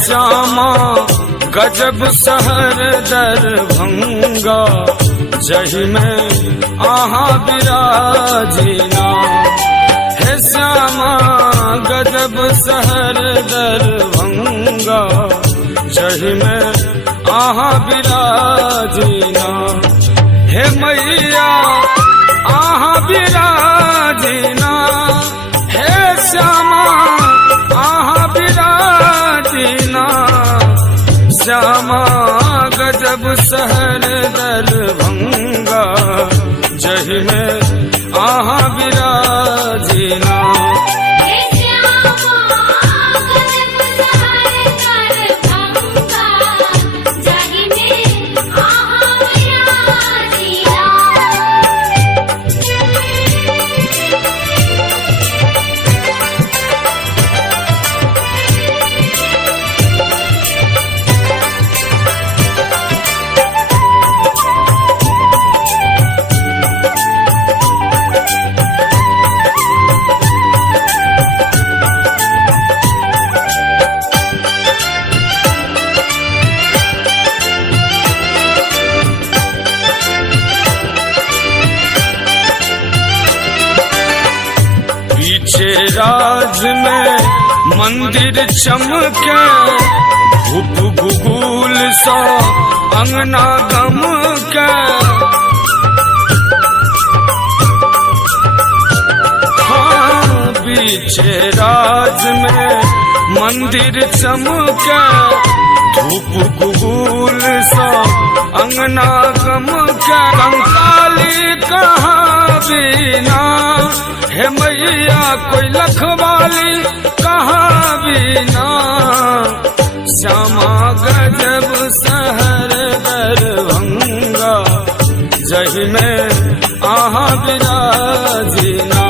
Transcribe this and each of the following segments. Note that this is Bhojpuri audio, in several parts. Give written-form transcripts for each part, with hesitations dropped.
श्यामा गजब शहर दरभंगा, जही में आहा विराजिना। हे श्यामा गजब शहर दरभंगा, जही में आहा विराजिना। हे मैया आहा विराजिना, हे श्यामा आहा विराजिना। श्यामा गजब शहर दरभंगा, जही में आहा विराजिना। पीछे राज में मंदिर चमके, धूप गुगुल सा अंगना गम के। हाँ पीछे राज में मंदिर चमके, धूप गुगुल सा अंगना गम के। कंकाली कहाँ बिना, हे मैया कोई लखवाली कहाँ बिना। श्यामा गजब शहर दरभंगा, जही में आहा विराजिना।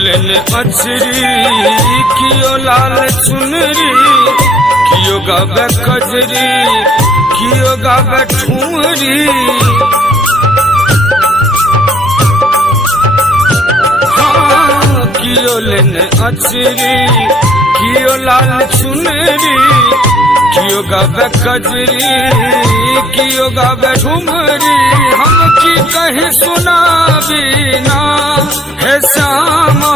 लेने अचरी कियो लाल चुनरी, कियो गावे कजरी, कियो गावे ठुमरी। हाँ कियो लेने अचरी कियो लाल चुनरी, कियो गावे कजरी, कियो गावे ठुमरी। हम की कहीं सुना बिना, हे श्यामा